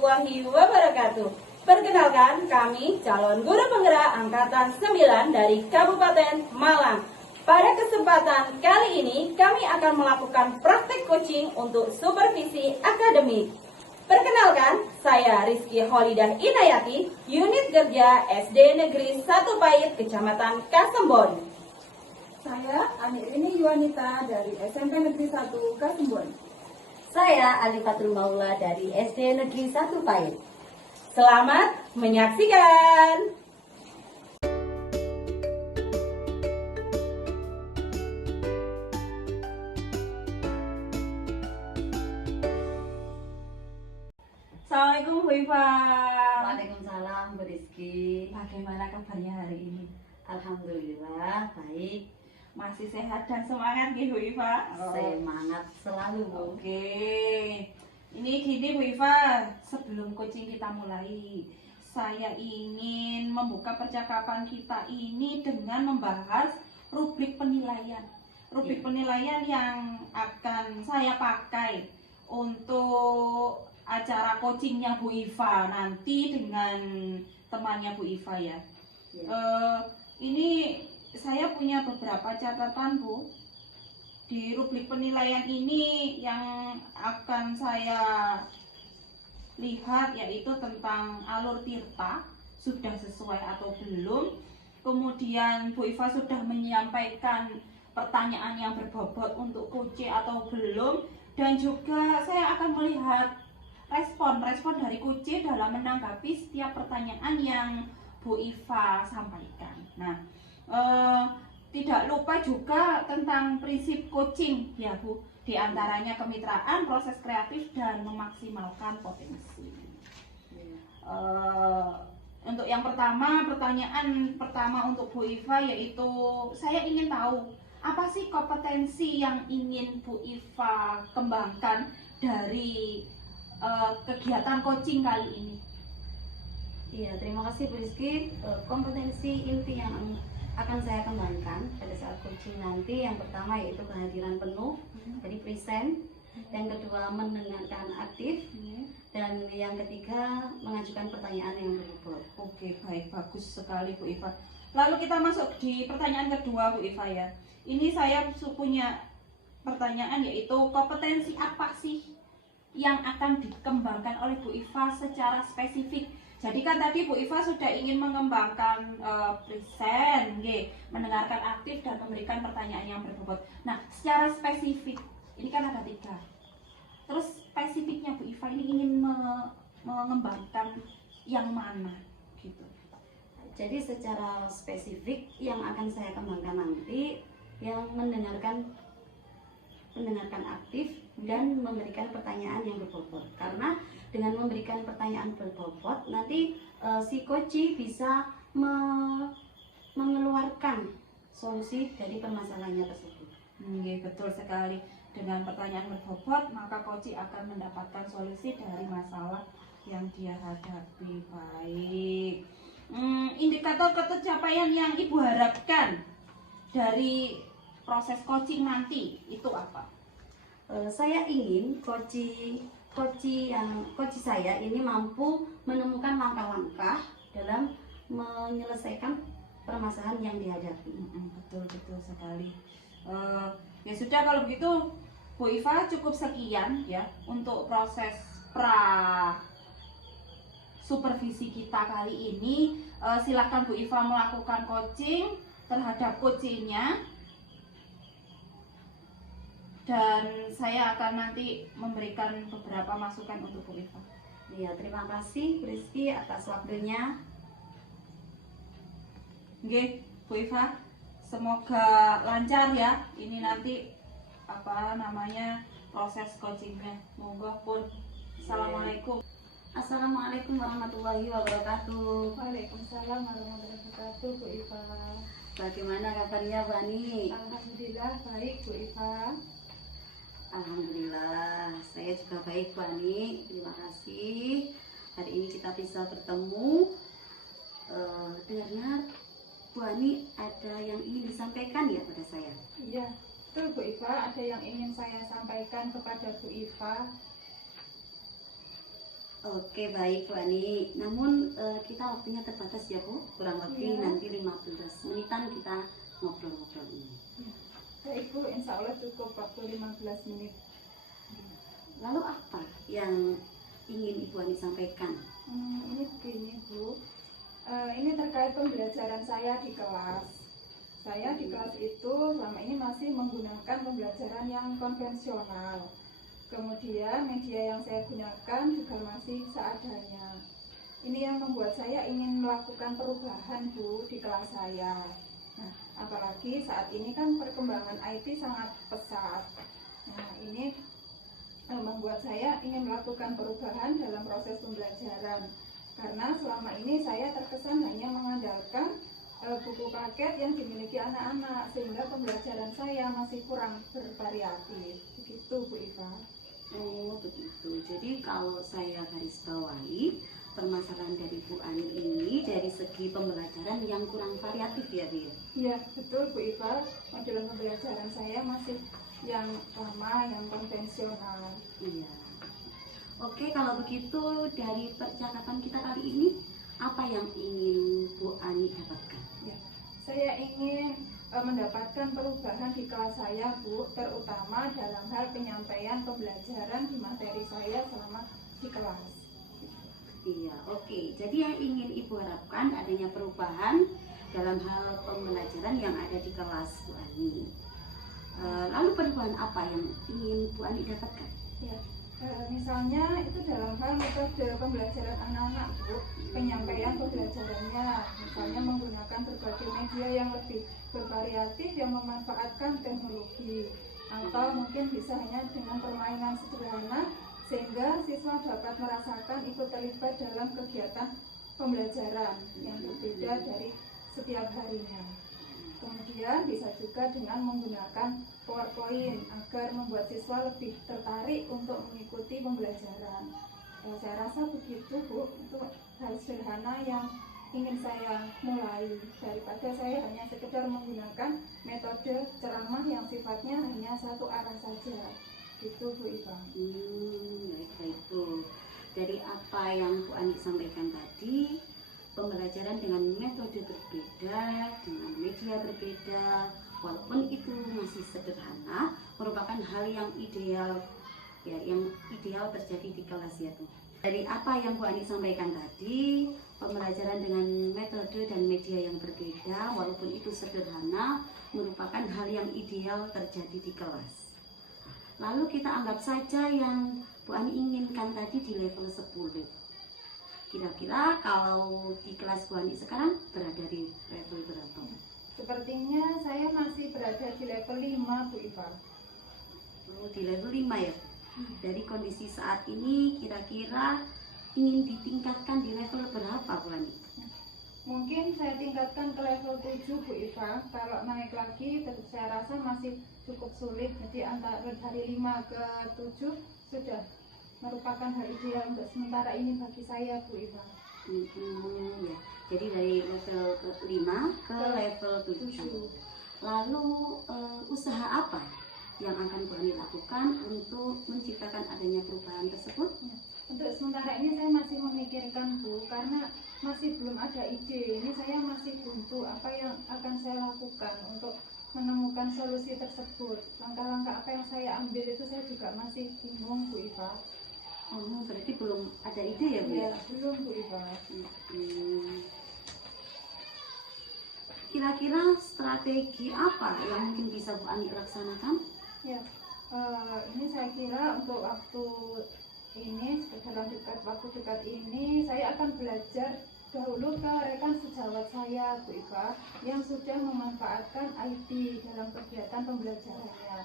warahmatullahi wabarakatuh. Perkenalkan, kami calon guru penggerak angkatan 9 dari Kabupaten Malang. Pada kesempatan kali ini, kami akan melakukan praktek coaching untuk supervisi akademik. Perkenalkan, saya Rizky Holidah Inayati, unit kerja SD Negeri 1 Pait, Kecamatan Kasembon. Saya Rini Yuanita dari SMP Negeri 1 Kasembon. Saya Alifatul Maula dari SD Negeri 1 Pait. Selamat menyaksikan. Assalamualaikum Bu Iva. Waalaikumsalam Bu Rizky. Bagaimana kabarnya hari ini? Alhamdulillah baik. Masih sehat dan semangat nih Bu Iva? Semangat selalu Bu. Oke. Ini gini Bu Iva, sebelum coaching kita mulai, saya ingin membuka percakapan kita ini dengan membahas rubrik penilaian. Rubrik penilaian yang akan saya pakai untuk acara coachingnya Bu Iva nanti dengan temannya Bu Iva ya. Ini saya punya beberapa catatan Bu. Di rubrik penilaian ini yang akan saya lihat yaitu tentang alur tirta, sudah sesuai atau belum. Kemudian Bu Iva sudah menyampaikan pertanyaan yang berbobot untuk coach atau belum. Dan juga saya akan melihat respon dari coach dalam menanggapi setiap pertanyaan yang Bu Iva sampaikan. Nah, tidak lupa juga tentang prinsip coaching ya Bu, di antaranya kemitraan, proses kreatif, dan memaksimalkan potensi. Untuk yang pertanyaan pertama untuk Bu Iva yaitu saya ingin tahu apa sih kompetensi yang ingin Bu Iva kembangkan dari kegiatan coaching kali ini. Iya, terima kasih Bu Rizky. Kompetensi inti yang akan saya kembangkan pada saat coaching nanti, yang pertama yaitu kehadiran penuh, jadi present. Yang kedua mendengarkan aktif, dan yang ketiga mengajukan pertanyaan yang berbobot. Oke, baik, bagus sekali Bu Iva. Lalu kita masuk di pertanyaan kedua Bu Iva ya. Ini saya punya pertanyaan yaitu kompetensi apa sih yang akan dikembangkan oleh Bu Iva secara spesifik. Jadi kan tadi Bu Iva sudah ingin mengembangkan present, mendengarkan aktif, dan memberikan pertanyaan yang berbobot. Nah, secara spesifik, ini kan ada 3. Terus spesifiknya Bu Iva ini ingin mengembangkan yang mana gitu. Jadi secara spesifik yang akan saya kembangkan nanti yang mendengarkan aktif dan memberikan pertanyaan yang berbobot. Karena dengan memberikan pertanyaan berbobot nanti si coach bisa mengeluarkan solusi dari permasalahannya tersebut. Betul sekali. Dengan pertanyaan berbobot maka coach akan mendapatkan solusi dari masalah yang dia hadapi. Baik. Indikator pencapaian yang Ibu harapkan dari proses coaching nanti itu apa? Saya ingin coach saya ini mampu menemukan langkah-langkah dalam menyelesaikan permasalahan yang dihadapi. Betul sekali. Ya sudah, kalau begitu Bu Iva cukup sekian ya untuk proses supervisi kita kali ini. Silakan Bu Iva melakukan coaching terhadap coachingnya, dan saya akan nanti memberikan beberapa masukan untuk Bu Iva. Ya, terima kasih Bu Rizky atas waktunya. Oke, Bu Iva, semoga lancar ya. Ini nanti proses coachingnya. Monggo pun. Assalamualaikum. Assalamualaikum warahmatullahi wabarakatuh. Waalaikumsalam warahmatullahi wabarakatuh Bu Iva. Bagaimana kabarnya Bu Ani? Alhamdulillah baik Bu Iva. Alhamdulillah, saya juga baik Bu Ani. Terima kasih. Hari ini kita bisa bertemu. Dengar Bu Ani ada yang ingin disampaikan ya pada saya? Iya, betul Bu Iva. Ada yang ingin saya sampaikan kepada Bu Iva. Oke, baik Bu Ani. Namun kita waktunya terbatas ya Bu, kurang lebih Iya. nanti 15 menitan kita ngobrol-ngobrol ini. Baik Bu, insya Allah cukup waktu 15 menit. Lalu apa yang ingin Ibu Ani sampaikan? Ini begini Bu, ini terkait pembelajaran saya di kelas. Saya di kelas itu selama ini masih menggunakan pembelajaran yang konvensional. Kemudian media yang saya gunakan juga masih seadanya. Ini yang membuat saya ingin melakukan perubahan Bu di kelas saya. Nah, apalagi saat ini kan perkembangan IT sangat pesat. Nah, ini membuat saya ingin melakukan perubahan dalam proses pembelajaran. Karena selama ini saya terkesan hanya mengandalkan buku paket yang dimiliki anak-anak, sehingga pembelajaran saya masih kurang bervariatif. Begitu Bu Iva. Oh begitu. Jadi kalau saya garis bawahi, permasalahan dari Bu Ani ini dari segi pembelajaran yang kurang variatif ya Bu? Iya betul Bu Iva. Model pembelajaran saya masih yang lama, yang konvensional. Iya. Oke, kalau begitu dari percakapan kita kali ini, apa yang ingin Bu Ani dapatkan? Ya, saya ingin mendapatkan perubahan di kelas saya Bu, terutama dalam hal penyampaian pembelajaran di materi saya selama di kelas. Iya, oke. Jadi yang ingin Ibu harapkan adanya perubahan dalam hal pembelajaran yang ada di kelas Bu Ani. Lalu perubahan apa yang ingin Bu Ani dapatkan? Ya, misalnya itu dalam hal metode pembelajaran anak-anak Bu, penyampaian pembelajarannya, misalnya menggunakan berbagai media yang lebih bervariatif yang memanfaatkan teknologi, atau mungkin bisa hanya dengan permainan sederhana sehingga siswa dapat merasakan ikut terlibat dalam kegiatan pembelajaran yang berbeda dari setiap harinya. Kemudian bisa juga dengan menggunakan PowerPoint agar membuat siswa lebih tertarik untuk mengikuti pembelajaran. Saya rasa begitu Bu, itu hal sederhana yang ingin saya mulai daripada saya hanya sekedar menggunakan metode ceramah yang sifatnya hanya satu arah saja. Gitu Bu Iva. Baik Bu. Dari apa yang Bu Ani sampaikan tadi, pembelajaran dengan metode berbeda, dengan media berbeda, walaupun itu masih sederhana, merupakan hal yang ideal ya, yang ideal terjadi di kelas ya Bu. Dari apa yang Bu Ani sampaikan tadi, pembelajaran dengan metode dan media yang berbeda, walaupun itu sederhana, merupakan hal yang ideal terjadi di kelas. Lalu kita anggap saja yang Bu Ani inginkan tadi di level 10. Kira-kira kalau di kelas Bu Ani sekarang berada di level berapa? Sepertinya saya masih berada di level 5 Bu Iva. Oh, di level 5 ya? Dari kondisi saat ini kira-kira ingin ditingkatkan di level berapa Bu Ani? Mungkin saya tingkatkan ke level 7 Bu Iva. Kalau naik lagi saya rasa masih cukup sulit. Jadi antara dari 5 ke 7 sudah merupakan hal ideal untuk sementara ini bagi saya Bu Iva. Ya. Jadi dari level 5 ke level 7. Lalu usaha apa yang akan Bu Ani lakukan untuk menciptakan adanya perubahan tersebut? Untuk sementara ini saya masih memikirkan Bu, karena masih belum ada ide. Ini saya masih buntu apa yang akan saya lakukan untuk menemukan solusi tersebut. Langkah-langkah apa yang saya ambil itu saya juga masih bingung Bu Iva. Oh, berarti belum ada ide ya Bu? Ya, belum Bu Iva. Kira-kira strategi apa yang mungkin bisa Bu Ani laksanakan? Ya, ini saya kira untuk waktu ini, dalam waktu dekat ini, saya akan belajar dahulu ke rekan sejawat saya Bu Iva yang sudah memanfaatkan IT dalam kegiatan pembelajarannya.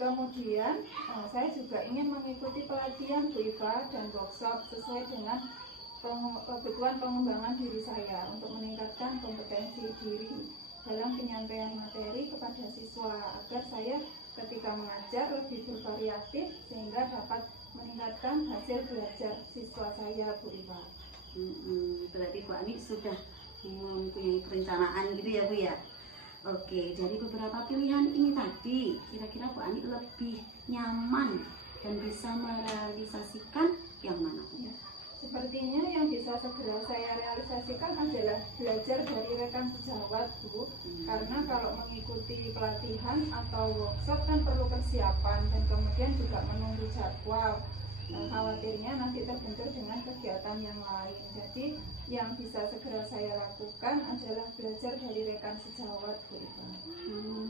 Kemudian saya juga ingin mengikuti pelatihan Bu Iva dan workshop sesuai dengan kebutuhan pengembangan diri saya untuk meningkatkan kompetensi diri dalam penyampaian materi kepada siswa agar saya ketika mengajar lebih bervariatif sehingga dapat meningkatkan hasil belajar siswa saya Bu Iva. Berarti Bu Ani sudah mempunyai perencanaan gitu ya Bu ya? Oke, dari beberapa pilihan ini tadi, kira-kira Bu Ani lebih nyaman dan bisa merealisasikan yang mana Bu? Ya. Sepertinya yang bisa segera saya realisasikan adalah belajar dari rekan sejawat, Bu. Karena kalau mengikuti pelatihan atau workshop kan perlu persiapan dan kemudian juga menunggu jadwal. Khawatirnya nanti terbentur dengan kegiatan yang lain. Jadi yang bisa segera saya lakukan adalah belajar dari rekan sejawat, Bu Iva.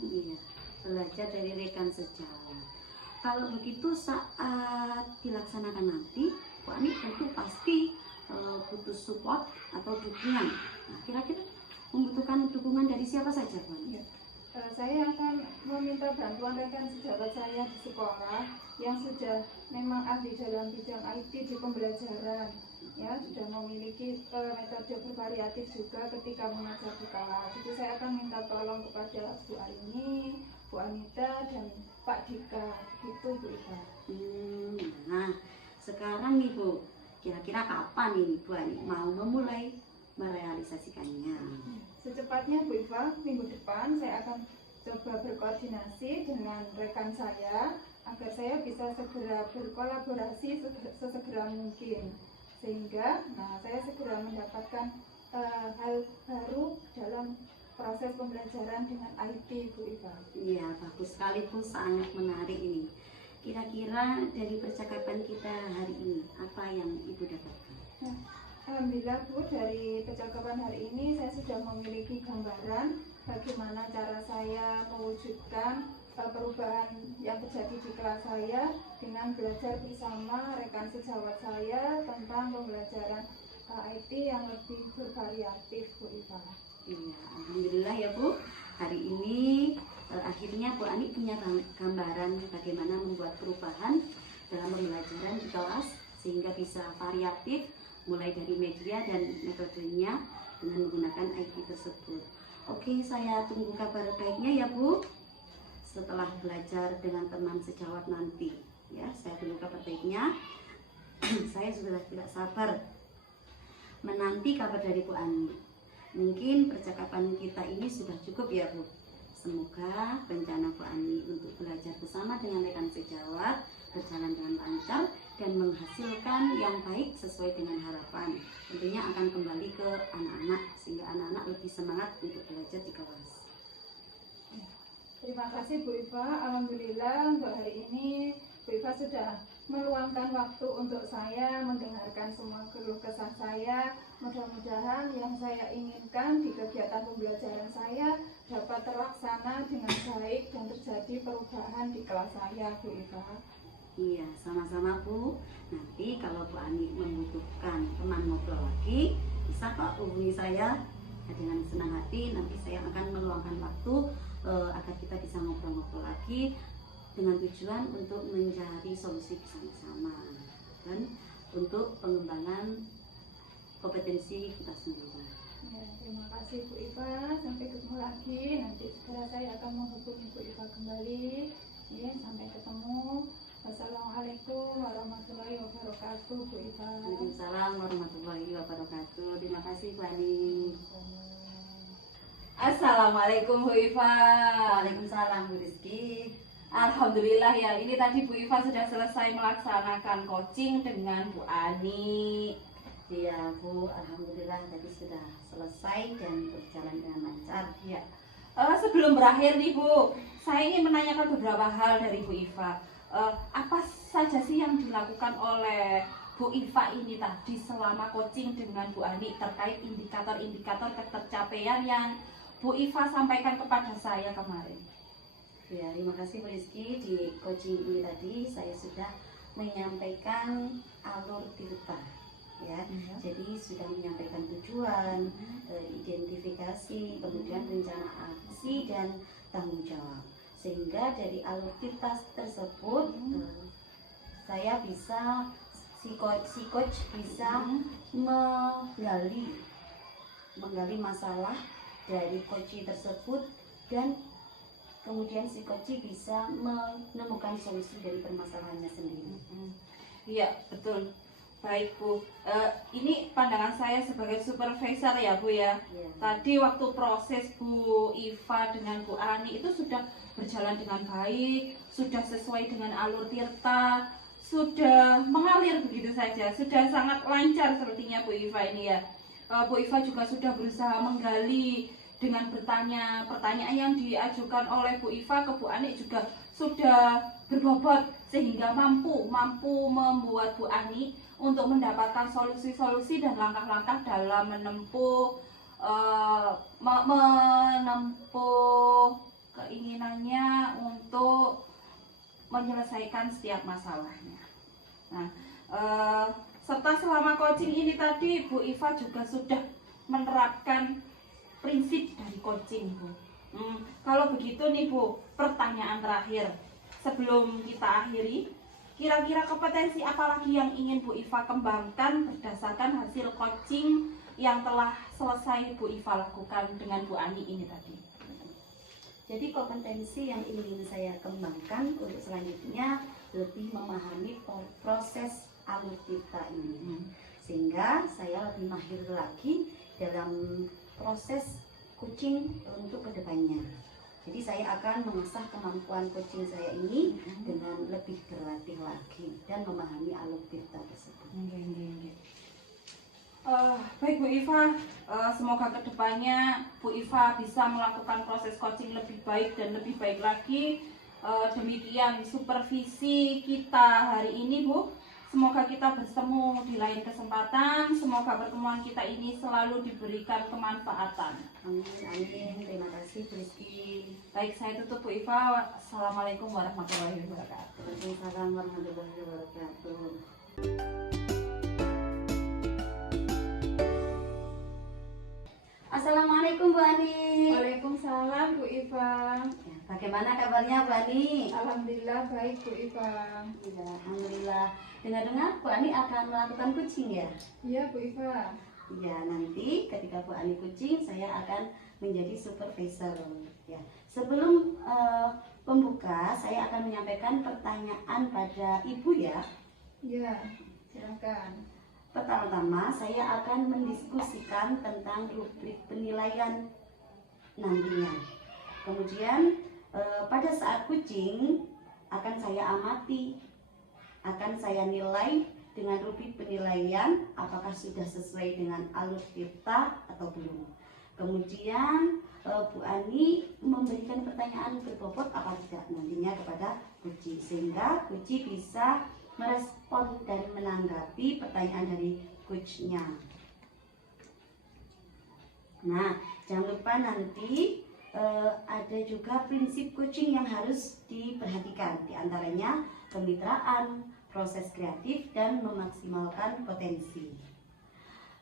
Iya, belajar dari rekan sejawat. Kalau begitu saat dilaksanakan nanti, Bu Ani tentu pasti butuh support atau dukungan. Nah, kira-kira membutuhkan dukungan dari siapa saja, Bu Ani? Saya akan meminta bantuan rekan sejawat saya di sekolah yang sudah memang ahli dalam bidang IT di pembelajaran, ya sudah memiliki metode bervariatif juga ketika mengajar di kelas. Jadi saya akan minta tolong kepada Bu Aini, Bu Anita, dan Pak Dika, gitu Bu Iva. Nah, sekarang nih Bu, kira-kira kapan ini Bu Ani mau memulai merealisasikannya? Secepatnya Bu Iva, minggu depan saya akan coba berkoordinasi dengan rekan saya agar saya bisa segera berkolaborasi sesegera mungkin, sehingga saya segera mendapatkan hal baru dalam proses pembelajaran dengan IT, Bu Iva. Iya, bagus sekali Bu, sangat menarik ini. Kira-kira dari percakapan kita hari ini, apa yang Ibu dapatkan? Alhamdulillah Bu, dari percakapan hari ini saya sudah memiliki gambaran bagaimana cara saya mewujudkan perubahan yang terjadi di kelas saya dengan belajar bersama rekan sejawat saya tentang pembelajaran IT yang lebih bervariatif, Bu Iva. Iya, alhamdulillah ya Bu. Hari ini akhirnya Bu Ani punya gambaran bagaimana membuat perubahan dalam pembelajaran di kelas sehingga bisa variatif, mulai dari media dan metodenya dengan menggunakan IT tersebut. Oke, saya tunggu kabar baiknya ya Bu. Setelah belajar dengan teman sejawat nanti, ya, saya tunggu kabar baiknya. Saya sudah tidak sabar menanti kabar dari Bu Ani. Mungkin percakapan kita ini sudah cukup ya Bu. Semoga rencana Bu Ani untuk belajar bersama dengan rekan sejawat berjalan dengan lancar dan menghasilkan yang baik sesuai dengan harapan. Tentunya akan kembali ke anak-anak sehingga anak-anak lebih semangat untuk belajar di kelas. Terima kasih Bu Iva. Alhamdulillah untuk hari ini Bu Iva sudah meluangkan waktu untuk saya mendengarkan semua keluh kesah saya. Mudah-mudahan yang saya inginkan di kegiatan pembelajaran saya dapat terlaksana dengan baik dan terjadi perubahan di kelas saya, Bu Iva. Iya, sama-sama Bu. Nanti kalau Bu Ani membutuhkan teman ngobrol lagi, bisa kok hubungi saya. Dengan senang hati nanti saya akan meluangkan waktu agar kita bisa ngobrol-ngobrol lagi dengan tujuan untuk mencari solusi bersama-sama dan untuk pengembangan kompetensi kita sendiri. Ya, terima kasih Bu Iva. Sampai ketemu lagi. Nanti segera saya akan menghubungi Bu Iva kembali. Ya, sampai ketemu. Wassalamualaikum warahmatullahi wabarakatuh, Bu Iva. Waalaikumsalam warahmatullahi wabarakatuh. Terima kasih Bu Ani. Assalamualaikum Bu Iva. Waalaikumsalam Bu Rizky. Alhamdulillah ya, ini tadi Bu Iva sudah selesai melaksanakan coaching dengan Bu Ani. Iya Bu, alhamdulillah tadi sudah selesai dan berjalan dengan lancar. Ya. Sebelum berakhir nih Bu, saya ingin menanyakan beberapa hal dari Bu Iva. Apa saja sih yang dilakukan oleh Bu Iva ini tadi selama coaching dengan Bu Ani terkait indikator-indikator ketercapaian yang Bu Iva sampaikan kepada saya kemarin? Ya, terima kasih Bu Rizky. Di coaching ini tadi saya sudah menyampaikan alur tirta, ya. Jadi sudah menyampaikan tujuan, identifikasi, kemudian rencana aksi dan tanggung jawab. Sehingga dari alur tirta tersebut saya bisa si coach bisa menggali masalah dari coach tersebut dan kemudian si coach bisa menemukan solusi dari permasalahannya sendiri. Iya, betul. Baik Bu, ini pandangan saya sebagai supervisor ya Bu ya. Tadi waktu proses Bu Iva dengan Bu Ani itu sudah berjalan dengan baik, sudah sesuai dengan alur tirta, sudah mengalir begitu saja, sudah sangat lancar sepertinya Bu Iva ini ya. Bu Iva juga sudah berusaha menggali dengan bertanya, pertanyaan yang diajukan oleh Bu Iva ke Bu Ani juga sudah berbobot sehingga mampu membuat Bu Ani untuk mendapatkan solusi-solusi dan langkah-langkah dalam menempuh keinginannya untuk menyelesaikan setiap masalahnya. Nah, serta selama coaching ini tadi Bu Iva juga sudah menerapkan prinsip dari coaching, Bu. Kalau begitu nih Bu, pertanyaan terakhir sebelum kita akhiri, kira-kira kompetensi apa lagi yang ingin Bu Iva kembangkan berdasarkan hasil coaching yang telah selesai Bu Iva lakukan dengan Bu Ani ini tadi? Jadi kompetensi yang ingin saya kembangkan untuk selanjutnya lebih memahami proses alutsista ini, sehingga saya lebih mahir lagi dalam proses coaching untuk kedepannya. Jadi saya akan mengasah kemampuan coaching saya ini dengan lebih berlatih lagi dan memahami alutsista tersebut. Baik Bu Iva, semoga kedepannya Bu Iva bisa melakukan proses coaching lebih baik dan lebih baik lagi. Demikian supervisi kita hari ini Bu. Semoga kita bertemu di lain kesempatan. Semoga pertemuan kita ini selalu diberikan kemanfaatan. Amin, amin. Terima kasih Bu Rizky. Baik, saya tutup Bu Iva. Assalamualaikum warahmatullahi wabarakatuh. Waalaikumsalam warahmatullahi wabarakatuh. Assalamualaikum Bu Ani. Waalaikumsalam Bu Iva. Ya, bagaimana kabarnya Bu Ani? Alhamdulillah baik Bu Iva. Ya, alhamdulillah. Dengar-dengar Bu Ani akan melakukan coaching ya? Iya Bu Iva. Ya, nanti ketika Bu Ani coaching saya akan menjadi supervisor. Ya, sebelum pembuka saya akan menyampaikan pertanyaan pada Ibu ya. Iya, silakan. Pertama-tama saya akan mendiskusikan tentang rubrik penilaian nantinya. Kemudian pada saat coaching akan saya amati, akan saya nilai dengan rubrik penilaian apakah sudah sesuai dengan alutsista atau belum. Kemudian Bu Ani memberikan pertanyaan berbobot apa tidak nantinya kepada coach, sehingga coach bisa merespon dan menanggapi pertanyaan dari coachnya. Nah, jangan lupa nanti ada juga prinsip coaching yang harus diperhatikan, diantaranya kemitraan, proses kreatif, dan memaksimalkan potensi.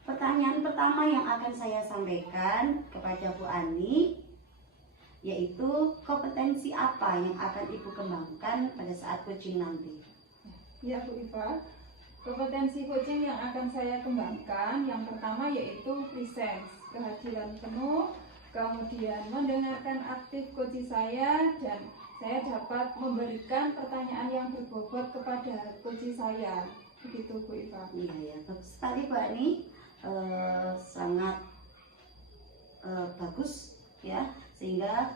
Pertanyaan pertama yang akan saya sampaikan kepada Bu Ani yaitu kompetensi apa yang akan Ibu kembangkan pada saat coaching nanti? Ya Bu Iva, kompetensi coaching yang akan saya kembangkan yang pertama yaitu presence, kehadiran penuh, kemudian mendengarkan aktif coach saya, dan saya dapat memberikan pertanyaan yang berbobot kepada coach saya. Begitu Bu Iva. Iya ya, bagus sekali Bu Ani, sangat bagus ya, sehingga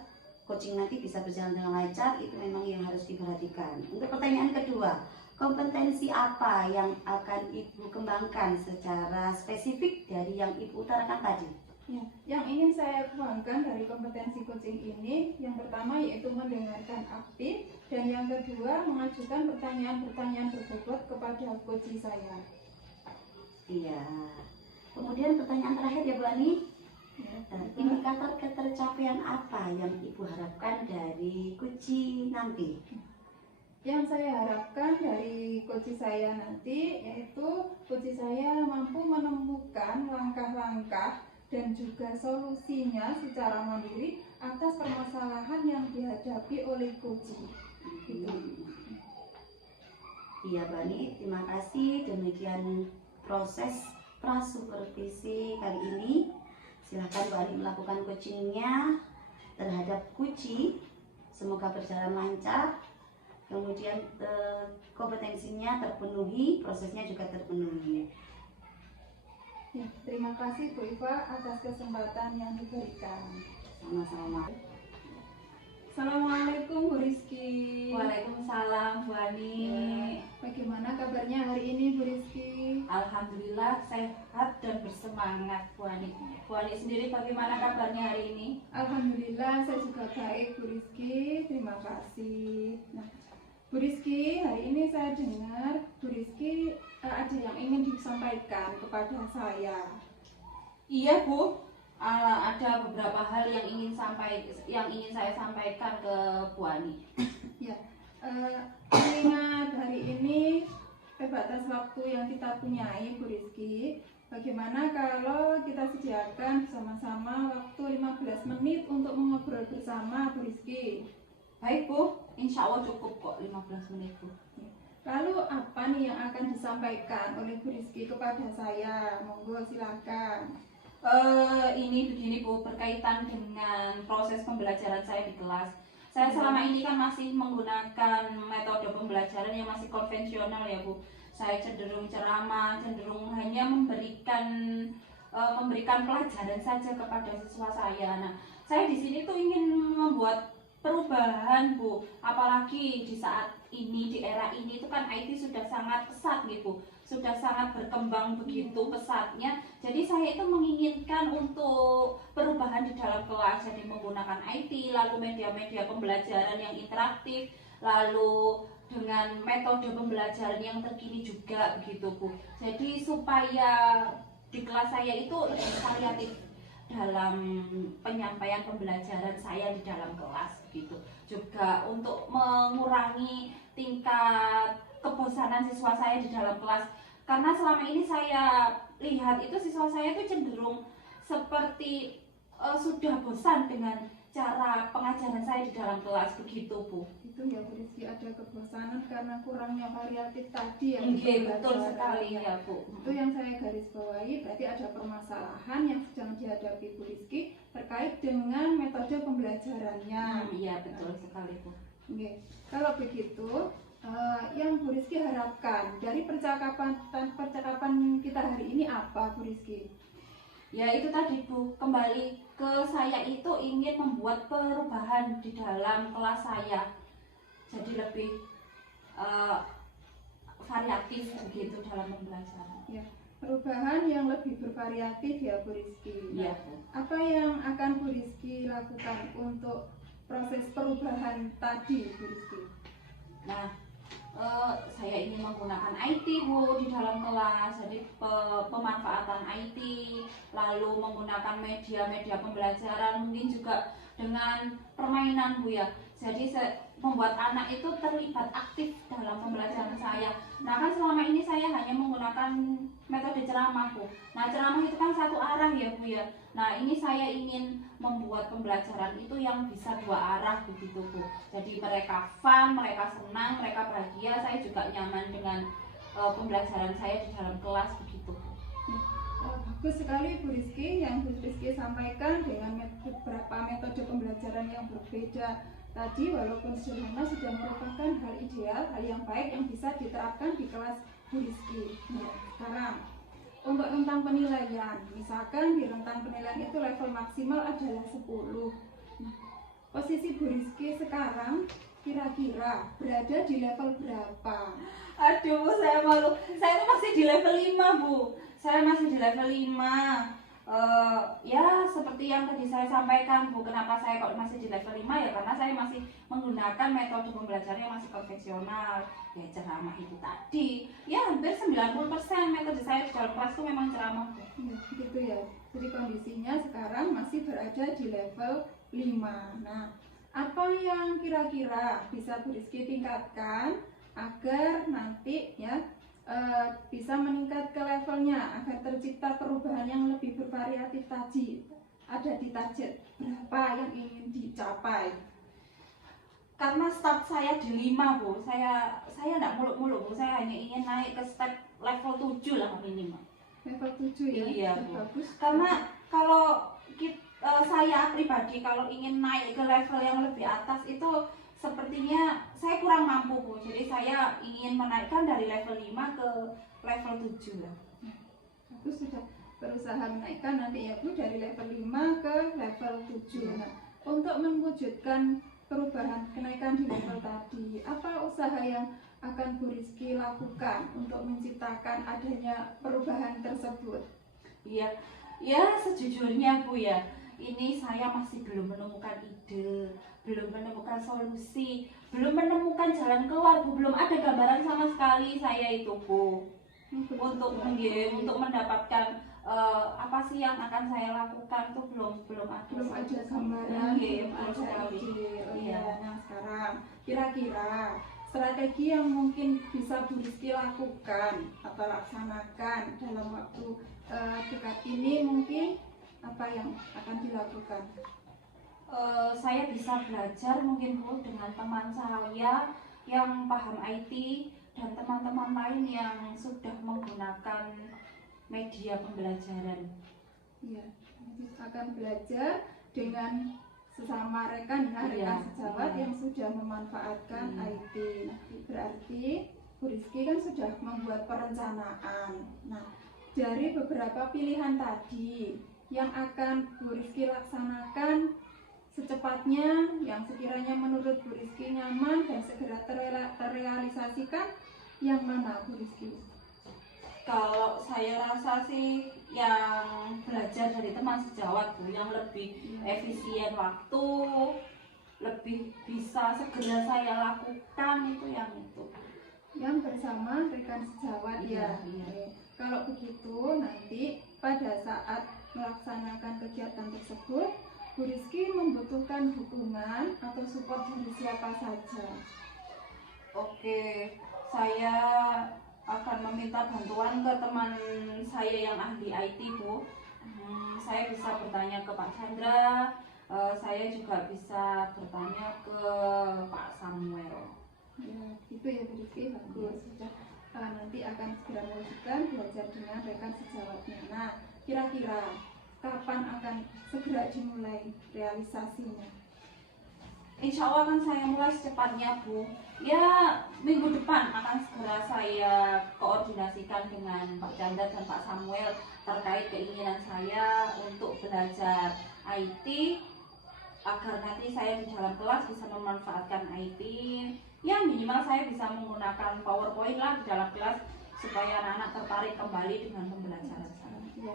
coaching nanti bisa berjalan dengan lancar. Itu memang yang harus diperhatikan. Untuk pertanyaan kedua, kompetensi apa yang akan Ibu kembangkan secara spesifik dari yang Ibu utarakan tadi? Ya, yang ingin saya kembangkan dari kompetensi coaching ini, yang pertama yaitu mendengarkan aktif, dan yang kedua mengajukan pertanyaan-pertanyaan berbobot kepada coach saya. Iya. Kemudian pertanyaan terakhir ya Bu Ani, Ya, indikator ketercapaian apa yang Ibu harapkan dari coach nanti? Yang saya harapkan dari coach saya nanti yaitu coach saya mampu menemukan langkah-langkah dan juga solusinya secara mandiri atas permasalahan yang dihadapi oleh coach. Gitu. Iya Bani, terima kasih. Demikian proses prasupervisi kali ini. Silahkan Bani melakukan coachingnya terhadap Kuci. Semoga berjalan lancar. Kemudian kompetensinya terpenuhi, prosesnya juga terpenuhi. Ya, terima kasih Bu Iva atas kesempatan yang diberikan. Sama-sama. Assalamualaikum Bu Rizky. Waalaikumsalam Bu Ani. Bagaimana Alhamdulillah sehat dan bersemangat Bu Ani. Bu Ani sendiri bagaimana kabarnya hari ini? Alhamdulillah saya juga baik Bu Rizky, terima kasih. Nah, Bu Rizky, hari ini saya dengar Bu Rizky ada yang ingin disampaikan kepada saya. Iya Bu, ada beberapa hal yang ingin saya sampaikan ke Bu Ani. Ya, mengingat hari ini terbatas waktu yang kita punyai Bu Rizky, bagaimana kalau kita sediakan bersama-sama waktu 15 menit untuk mengobrol bersama Bu Rizky? Baik Bu, insya Allah cukup kok 15 menit Bu. Lalu apa nih yang akan disampaikan oleh Bu Rizky kepada saya? Monggo silakan. Ini begini Bu, berkaitan dengan proses pembelajaran saya di kelas. Saya selama ini kan masih menggunakan metode pembelajaran yang masih konvensional ya Bu. Saya cenderung ceramah, cenderung hanya memberikan pelajaran saja kepada siswa saya. Nah, saya di sini tuh ingin membuat perubahan Bu. Apalagi di saat ini, di era ini itu kan IT sudah sangat pesat gitu, sudah sangat berkembang begitu pesatnya. Jadi saya itu menginginkan untuk perubahan di dalam kelas, jadi menggunakan IT, lalu media-media pembelajaran yang interaktif, lalu dengan metode pembelajaran yang terkini juga begitu Bu. Jadi supaya di kelas saya itu lebih variatif dalam penyampaian pembelajaran saya di dalam kelas gitu. Juga untuk mengurangi tingkat kebosanan siswa saya di dalam kelas. Karena selama ini saya lihat itu siswa saya itu cenderung seperti sudah bosan dengan cara pengajaran saya di dalam kelas begitu Bu. Itu ya Bu Rizky, ada kebosanan karena kurangnya variatif tadi yang Betul sekali ya Bu. Itu yang saya garis bawahi, berarti ada permasalahan yang sedang dihadapi Bu Rizky terkait dengan metode pembelajarannya. Iya betul sekali Bu. Oke. Kalau begitu, yang Bu Rizky harapkan dari percakapan kita hari ini apa Bu Rizky? Ya itu tadi Bu, kembali ke saya itu ingin membuat perubahan di dalam kelas saya. Jadi lebih variatif begitu dalam pembelajaran. Ya, perubahan yang lebih bervariatif ya Bu Rizky. Iya Bu. Apa yang akan Bu Rizky lakukan untuk proses perubahan tadi Bu Rizky? Nah, saya ingin menggunakan IT Bu di dalam kelas, jadi pemanfaatan IT, lalu menggunakan media-media pembelajaran, mungkin juga dengan permainan Bu ya. Jadi membuat anak itu terlibat aktif dalam pembelajaran saya. Nah kan selama ini saya hanya menggunakan metode ceramah Bu. Nah ceramah itu kan satu arah ya Bu ya. Nah ini saya ingin membuat pembelajaran itu yang bisa dua arah begitu Bu. Jadi mereka fun, mereka senang, mereka bahagia, saya juga nyaman dengan pembelajaran saya di dalam kelas begitu Bu. Bagus sekali Bu Rizky yang Bu Rizky sampaikan dengan beberapa metode pembelajaran yang berbeda tadi, walaupun sederhana sudah merupakan hal ideal, hal yang baik yang bisa diterapkan di kelas Bu Rizky. Nah, sekarang untuk rentang penilaian, misalkan di rentang penilaian itu level maksimal adalah 10. Nah, posisi Bu Rizky sekarang kira-kira berada di level berapa? Aduh Bu, saya malu. Saya itu masih di level 5 Bu. Saya masih di level 5. Ya seperti yang tadi saya sampaikan Bu, kenapa saya kok masih di level 5 ya karena saya masih menggunakan metode pembelajaran yang masih konvensional. Ya ceramah itu tadi, ya hampir 90% metode saya di dalam kelas itu memang ceramah Bu. Ya, gitu ya. Jadi kondisinya sekarang masih berada di level 5. Nah, apa yang kira-kira bisa Bu Rizky tingkatkan agar nanti ya bisa meningkat ke levelnya, agar tercipta perubahan yang lebih bervariatif tadi? Ada di target berapa yang ingin dicapai? Karena start saya di 5 Bu, saya enggak muluk-muluk Bu, saya hanya ingin naik ke step level 7 lah minimal. Level 7 ya? Iya Bu. Bagus. Karena kalau saya pribadi kalau ingin naik ke level yang lebih atas itu sepertinya saya kurang mampu Bu. Jadi saya ingin menaikkan dari level 5 ke level 7 lah. Aku sudah berusaha menaikkan nanti ya Bu dari level 5 ke level 7. Nah, untuk mewujudkan perubahan kenaikan di level tadi, apa usaha yang akan Bu Rizky lakukan untuk menciptakan adanya perubahan tersebut? Iya, ya sejujurnya Bu ya, ini saya masih belum menemukan ide, belum menemukan solusi, belum menemukan jalan keluar Bu, belum ada gambaran sama sekali saya itu Bu. Untuk mendapatkan apa sih yang akan saya lakukan tuh belum ada. Belum ada gambaran, Iya, belum ada sekali. ide. Oh Iya. iya, nah sekarang kira-kira strategi yang mungkin bisa Bu Rizky lakukan atau laksanakan dalam waktu dekat ini mungkin apa yang akan dilakukan? Saya bisa belajar mungkin Bu dengan teman saya yang paham IT dan teman-teman lain yang sudah menggunakan media pembelajaran. Iya, nanti akan belajar dengan sesama rekan ya, Iya, rekan sejawat iya. yang sudah memanfaatkan Iya. IT. Nah, berarti Bu Rizky kan sudah membuat perencanaan. Nah, dari beberapa pilihan tadi yang akan Bu Rizky laksanakan secepatnya, yang sekiranya menurut Bu Rizky nyaman dan segera terrealisasikan, yang mana Bu Rizky? Kalau saya rasa sih yang belajar dari teman sejawat Bu, yang lebih efisien waktu, lebih bisa segera saya lakukan itu yang itu. Yang bersama rekan sejawat ya. Iya. Oke. Kalau begitu nanti pada saat melaksanakan kegiatan tersebut, Bu Rizky membutuhkan dukungan atau support dari siapa saja? Oke, saya akan meminta bantuan ke teman saya yang ahli IT Bu. Saya bisa bertanya ke Pak Chandra, saya juga bisa bertanya ke Pak Samuel. Ya, itu ya Bu Rizky, bagus. Sudah nanti akan segera mewujudkan belajar dengan rekan sejawatnya. Nah, kira-kira kapan akan segera dimulai realisasinya? Insya Allah akan saya mulai secepatnya Bu. Ya minggu depan akan segera saya koordinasikan dengan Pak Chandra dan Pak Samuel terkait keinginan saya untuk belajar IT agar nanti saya di dalam kelas bisa memanfaatkan IT. Ya minimal saya bisa menggunakan PowerPoint lah di dalam kelas supaya anak-anak tertarik kembali dengan pembelajaran saya. Ya,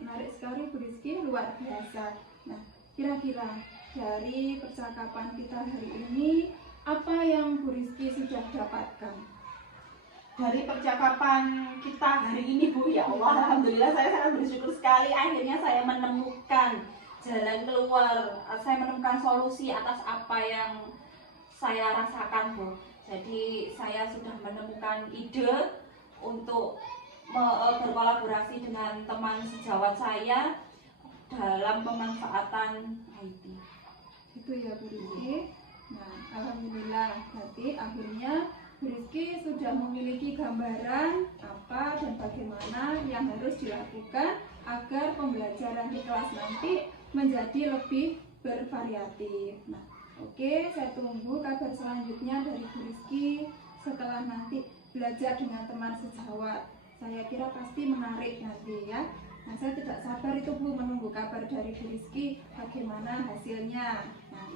menarik sekali Bu Rizky, luar biasa. Nah, kira-kira dari percakapan kita hari ini, apa yang Bu Rizky sudah dapatkan? Dari percakapan kita hari ini Bu, ya Allah, alhamdulillah saya sangat bersyukur sekali akhirnya saya menemukan jalan keluar, saya menemukan solusi atas apa yang saya rasakan Bu. Jadi saya sudah menemukan ide untuk berkolaborasi dengan teman sejawat saya dalam pemanfaatan IT. Itu ya Bu Rizky. Nah, alhamdulillah berarti akhirnya Bu Rizky sudah memiliki gambaran apa dan bagaimana yang harus dilakukan agar pembelajaran di kelas nanti menjadi lebih bervariatif. Nah, oke, saya tunggu kabar selanjutnya dari Bu Rizky setelah nanti belajar dengan teman sejawat. Saya kira pasti menarik nanti ya. Nah, saya tidak sabar itu Bu menunggu kabar dari Bu Rizky bagaimana hasilnya. Nah,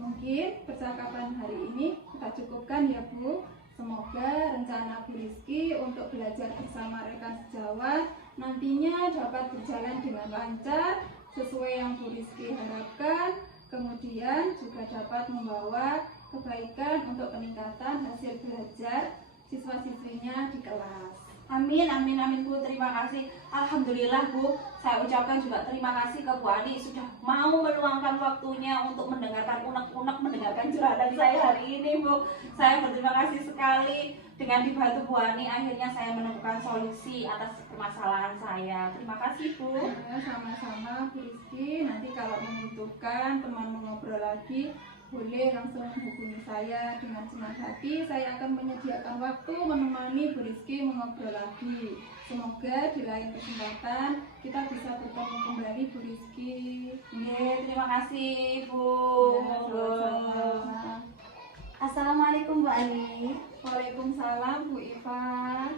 mungkin percakapan hari ini kita cukupkan ya Bu. Semoga rencana Bu Rizky untuk belajar bersama rekan sejawat nantinya dapat berjalan dengan lancar sesuai yang Bu Rizky harapkan. Kemudian juga dapat membawa kebaikan untuk peningkatan hasil belajar siswa-siswinya di kelas. Amin, amin, amin Bu, terima kasih. Alhamdulillah Bu, saya ucapkan juga terima kasih ke Bu Ani sudah mau meluangkan waktunya untuk mendengarkan unek-unek, mendengarkan curhatan saya hari ini Bu. Saya berterima kasih sekali, dengan dibantu Bu Ani akhirnya saya menemukan solusi atas permasalahan saya. Terima kasih Bu. Ya, sama-sama Bu Rizky. Nanti kalau membutuhkan teman mengobrol lagi, boleh langsung menghubungi saya dengan senang hati. Saya akan menyediakan waktu menemani Bu Rizky mengobrol lagi. Semoga di lain kesempatan kita bisa bertemu kembali Bu Rizky. Terima kasih Bu. Ya, sama-sama. Assalamualaikum Bu Ani. Waalaikumsalam Bu Iva.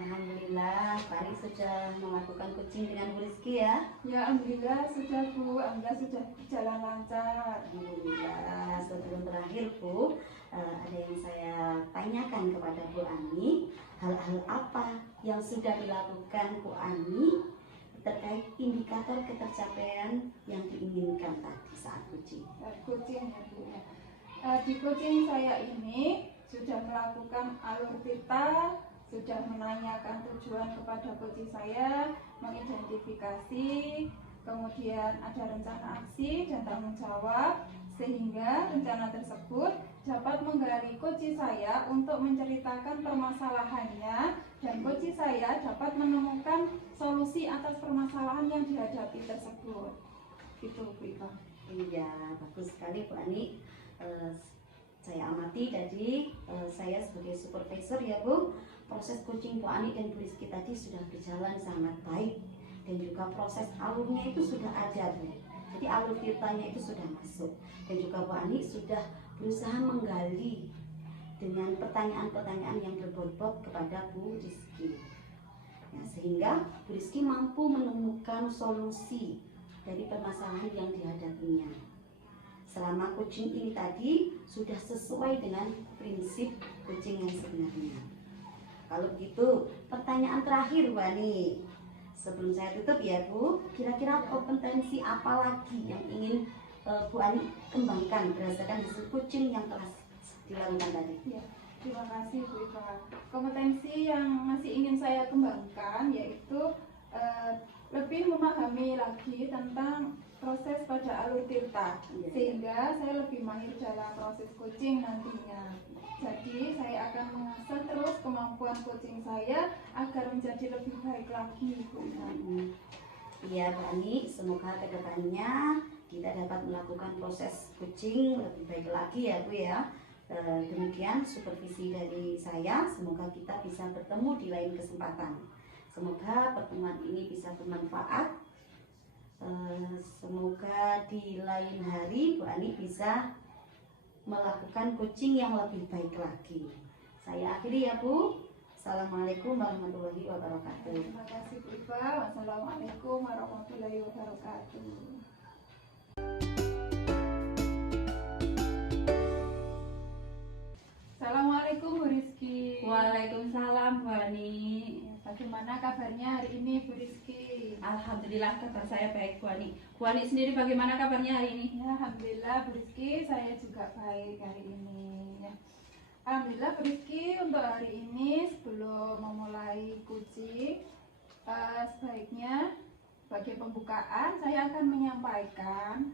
Alhamdulillah, Pak Ari sudah melakukan coaching dengan Bu Rizky ya. Ya, alhamdulillah sudah Bu, alhamdulillah sudah berjalan lancar. Alhamdulillah. Sebelum terakhir Bu, ada yang saya tanyakan kepada Bu Ani, hal-hal apa yang sudah dilakukan Bu Ani terkait indikator ketercapaian yang diinginkan tadi saat coaching. Coaching ya Bu. Di coaching saya ini sudah melakukan alur pita, sudah menanyakan tujuan kepada coaching saya, mengidentifikasi, kemudian ada rencana aksi dan tanggung jawab, sehingga rencana tersebut dapat menggali coaching saya untuk menceritakan permasalahannya, dan coaching saya dapat menemukan solusi atas permasalahan yang dihadapi tersebut. Itu Bu Iva. Iya, bagus sekali Bu Ani. Saya amati tadi, saya sebagai supervisor ya Bu, proses coaching Bu Ani dan Bu Rizky tadi sudah berjalan sangat baik, dan juga proses alurnya itu sudah ada Bu. Jadi alur tirtanya itu sudah masuk, dan juga Bu Ani sudah berusaha menggali dengan pertanyaan-pertanyaan yang berbobot kepada Bu Rizky. Nah, sehingga Bu Rizky mampu menemukan solusi dari permasalahan yang dihadapinya. Selama coaching ini tadi sudah sesuai dengan prinsip coaching yang sebenarnya. Kalau begitu, pertanyaan terakhir Bu Ani. Sebelum saya tutup ya Bu, kira-kira kompetensi apa lagi yang ingin Bu Ani kembangkan berdasarkan hasil coaching yang telah dilakukan tadi? Ya, terima kasih Bu Iva. Kompetensi yang masih ingin saya kembangkan yaitu lebih memahami lagi tentang proses pada alur tirta, sehingga saya lebih mahir dalam proses coaching nantinya. Jadi saya akan mengasah terus kemampuan coaching saya agar menjadi lebih baik lagi Bu Iva. Iya Bu Ani, semoga kedepannya kita dapat melakukan proses coaching lebih baik lagi ya Bu ya. Demikian supervisi dari saya, semoga kita bisa bertemu di lain kesempatan. Semoga pertemuan ini bisa bermanfaat. Semoga di lain hari Bu Ani bisa melakukan coaching yang lebih baik lagi. Saya akhiri ya Bu. Assalamualaikum warahmatullahi wabarakatuh. Terima kasih Bu Iva. Wassalamualaikum warahmatullahi wabarakatuh. Assalamualaikum Bu Rizky. Waalaikumsalam Bu Ani. Bagaimana kabarnya hari ini Bu Rizky? Alhamdulillah kabar saya baik Bu Ani. Bu Ani sendiri bagaimana kabarnya hari ini? Ya, alhamdulillah Bu Rizky, saya juga baik hari ini. Ya. Alhamdulillah Bu Rizky, untuk hari ini sebelum memulai coaching, sebaiknya sebagai pembukaan saya akan menyampaikan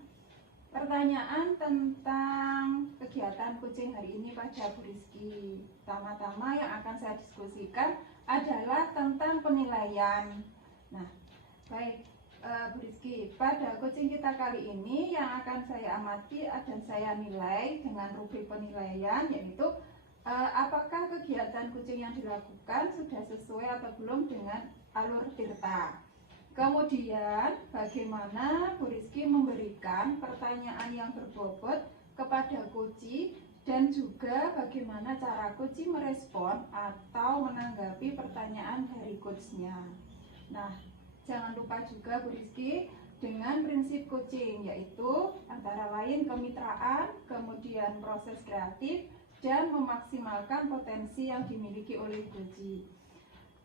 pertanyaan tentang kegiatan coaching hari ini pada Bu Rizky. Pertama-tama yang akan saya diskusikan adalah tentang penilaian. Nah, baik Bu Rizky, pada coaching kita kali ini yang akan saya amati dan saya nilai dengan rubrik penilaian, yaitu apakah kegiatan coaching yang dilakukan sudah sesuai atau belum dengan alur tirta. Kemudian bagaimana Bu Rizky memberikan pertanyaan yang berbobot kepada coach, dan juga bagaimana cara coach merespon atau menanggapi pertanyaan dari coachnya. Nah, jangan lupa juga Bu Rizky dengan prinsip coaching, yaitu antara lain kemitraan, kemudian proses kreatif, dan memaksimalkan potensi yang dimiliki oleh coach.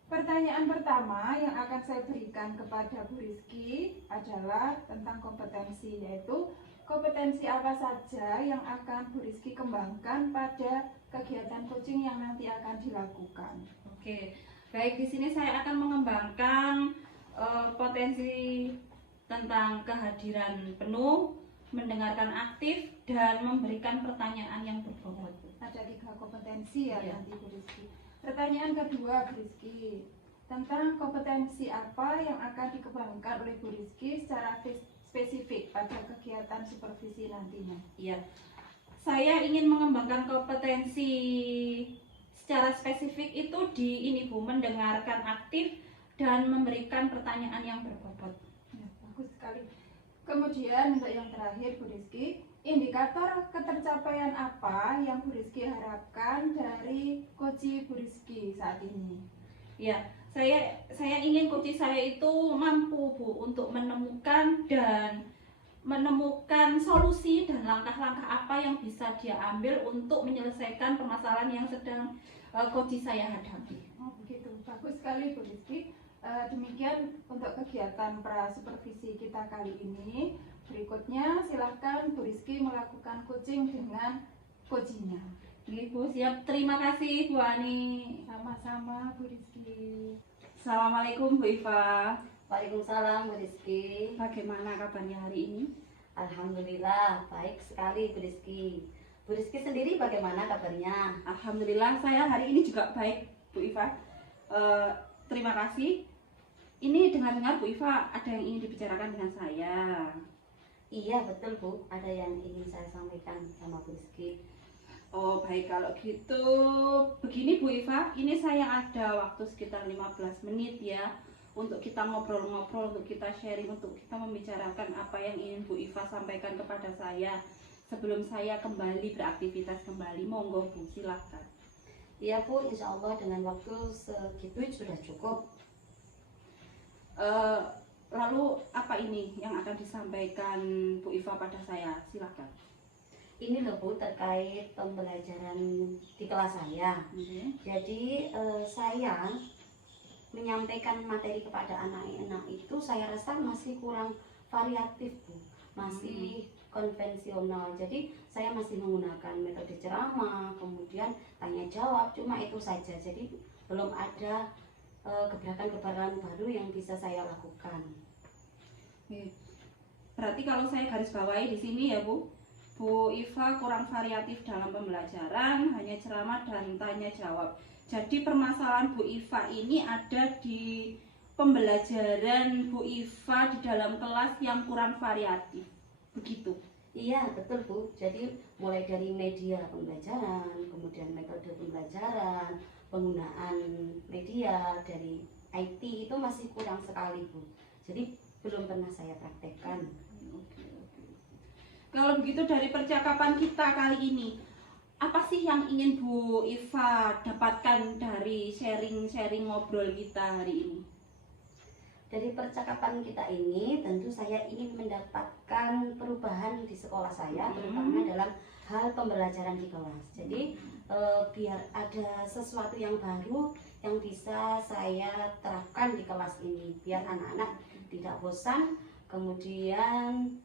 Pertanyaan pertama yang akan saya berikan kepada Bu Rizky adalah tentang kompetensi, yaitu kompetensi apa saja yang akan Bu Rizky kembangkan pada kegiatan coaching yang nanti akan dilakukan. Oke, baik, di sini saya akan mengembangkan potensi tentang kehadiran penuh, mendengarkan aktif, dan memberikan pertanyaan yang berbobot. Ada 3 kompetensi ya, Iya. nanti Bu Rizky. Pertanyaan kedua Bu Rizky, tentang kompetensi apa yang akan dikembangkan oleh Bu Rizky secara spesifik pada kegiatan supervisi nantinya. Iya, saya ingin mengembangkan kompetensi secara spesifik itu di ini Bu, mendengarkan aktif dan memberikan pertanyaan yang berbobot. Ya, bagus sekali. Kemudian untuk yang terakhir Bu Rizky, indikator ketercapaian apa yang Bu Rizky harapkan dari coach Bu Rizky saat ini? Ya, saya ingin coaching saya itu mampu Bu untuk menemukan solusi dan langkah-langkah apa yang bisa dia ambil untuk menyelesaikan permasalahan yang sedang coaching saya hadapi. Oh begitu, bagus sekali Bu Rizky. Demikian untuk kegiatan pra-supervisi kita kali ini. Berikutnya silahkan Bu Rizky melakukan coaching dengan coachingnya. Bu, siap. Terima kasih Bu Ani. Sama-sama Bu Rizky. Assalamualaikum Bu Iva. Waalaikumsalam Bu Rizky. Bagaimana kabarnya hari ini? Alhamdulillah baik sekali Bu Rizky. Bu Rizky sendiri bagaimana kabarnya? Alhamdulillah saya hari ini juga baik Bu Iva. Terima kasih. Ini dengar-dengar Bu Iva ada yang ingin dibicarakan dengan saya. Iya betul Bu, ada yang ingin saya sampaikan sama Bu Rizky. Oh baik, kalau gitu begini Bu Iva, ini saya ada waktu sekitar 15 menit ya untuk kita ngobrol-ngobrol, untuk kita sharing, untuk kita membicarakan apa yang ingin Bu Iva sampaikan kepada saya sebelum saya kembali beraktivitas kembali. Monggo Bu, silahkan. Iya Bu, insya Allah dengan waktu segitu sudah cukup. Lalu apa ini yang akan disampaikan Bu Iva pada saya? Silahkan. Ini loh Bu, terkait pembelajaran di kelas saya. Jadi saya menyampaikan materi kepada anak-anak itu saya rasa masih kurang variatif Bu, masih konvensional. Jadi saya masih menggunakan metode ceramah, kemudian tanya jawab, cuma itu saja. Jadi belum ada gebrakan-gebrakan baru yang bisa saya lakukan. Berarti kalau saya garis bawahi di sini ya Bu Iva kurang variatif dalam pembelajaran, hanya ceramah dan tanya jawab. Jadi permasalahan Bu Iva ini ada di pembelajaran Bu Iva di dalam kelas yang kurang variatif, begitu? Iya betul Bu, jadi mulai dari media pembelajaran, kemudian metode pembelajaran, penggunaan media dari IT itu masih kurang sekali Bu. Jadi belum pernah saya praktekkan. Kalau begitu dari percakapan kita kali ini, apa sih yang ingin Bu Iva dapatkan dari sharing-sharing ngobrol kita hari ini? Dari percakapan kita ini tentu saya ingin mendapatkan perubahan di sekolah saya, terutama dalam hal pembelajaran di kelas. Jadi biar ada sesuatu yang baru yang bisa saya terapkan di kelas ini, biar anak-anak tidak bosan, kemudian